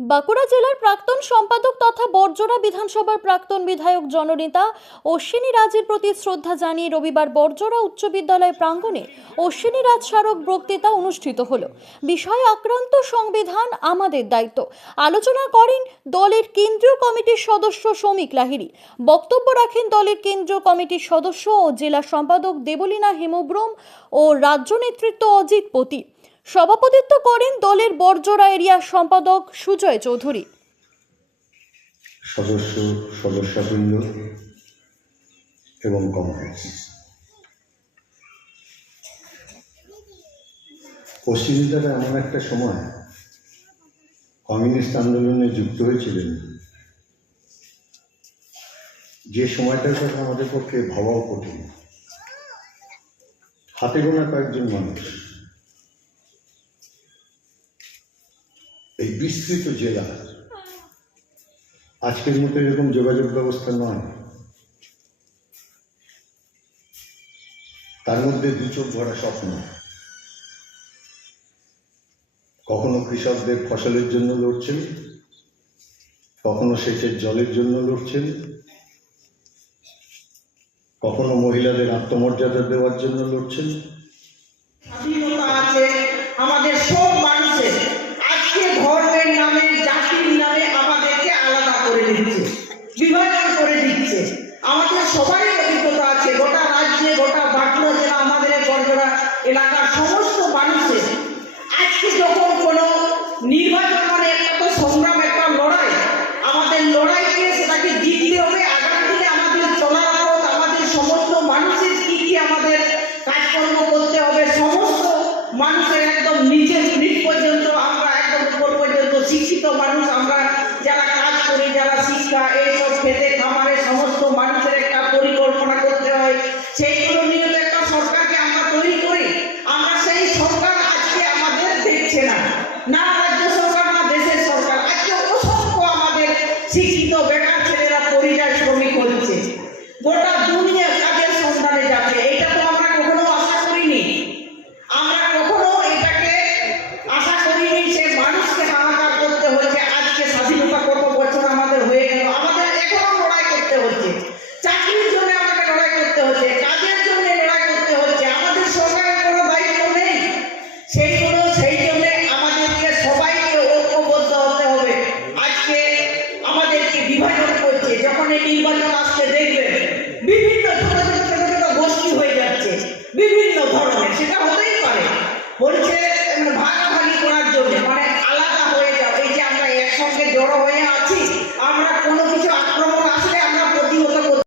বাঁকুড়া জেলার প্রাক্তন সম্পাদক তথা বর্জরা বিধানসভার প্রাক্তন বিধায়ক জননেতা অশ্বিনী রাজের প্রতি শ্রদ্ধা জানিয়ে রবিবার বর্জরা উচ্চ বিদ্যালয় প্রাঙ্গণে অশ্বিনী রাজ স্মারক বক্তৃতা অনুষ্ঠিত হল। বিষয় আক্রান্ত সংবিধান আমাদের দায়িত্ব। আলোচনা করেন দলের কেন্দ্রীয় কমিটির সদস্য শ্রমিক লাহিড়ী। বক্তব্য রাখেন দলের কেন্দ্রীয় কমিটির সদস্য ও জেলা সম্পাদক দেবলীনা হেমব্রম ও রাজ্য নেতৃত্ব অজিত পতি। সভাপতিত্ব করেন দলের বর্জরা এরিয়ার সম্পাদক সুজয় চৌধুরী। সদস্য, সদস্যবৃন্দ এবং কমরেডস পশ্চিমবঙ্গের এমন একটা সময় কমিউনিস্ট আন্দোলনে যুক্ত হয়েছিলেন। যে সময়টার কথা আমাদের পক্ষে ভাবাও কঠিন। হাতে গোনা কয়েকজন মানুষ। এই বিস্তৃত জেলা। আজকের মতো এরকম যোগাযোগ ব্যবস্থা নয়। তার মধ্যে দু চোখ ভরা স্বপ্ন। কখনো কৃষকদের ফসলের জন্য লড়ছেন, কখনো সেচের জলের জন্য লড়ছেন, কখনো মহিলাদের আত্মমর্যাদা দেওয়ার জন্য লড়ছেন। করে দিচ্ছে। বিভাজন করে দিচ্ছে। আমাদের সবারই অভিজ্ঞতা আছে। গোটা রাজ্যে, গোটা বাঁকুড়া জেলা, আমাদের বর্জরা এলাকার সমস্ত মানুষের। আজকে যখন কোনো নির্বাচন মানে একটা তো সংগ্রাম, একটা লড়াই। আমাদের লড়াইকে সেটাকে জিততে হবে, আগামী দিনে আমাদের চলার পথ, আমাদের সমস্ত মানুষের কি কি আমাদের কাজকর্ম করতে হবে, সমস্ত মানুষের শিক্ষা এইসব খেতে, খামারে সমস্ত মানুষের একটা পরিকল্পনা করতে হয়। সেইগুলো নিয়ে তো একটা সরকারকে আমরা তৈরি করি। আমরা সেই সরকার আজকে আমাদের দেখছে না। না আপনি নির্বাচন আসতে দেখবেন বিভিন্ন ছোট ছোট ছোট ছোট গোষ্ঠী হয়ে যাচ্ছে, বিভিন্ন ধরনের, সেটা হতেই পারে। বলছে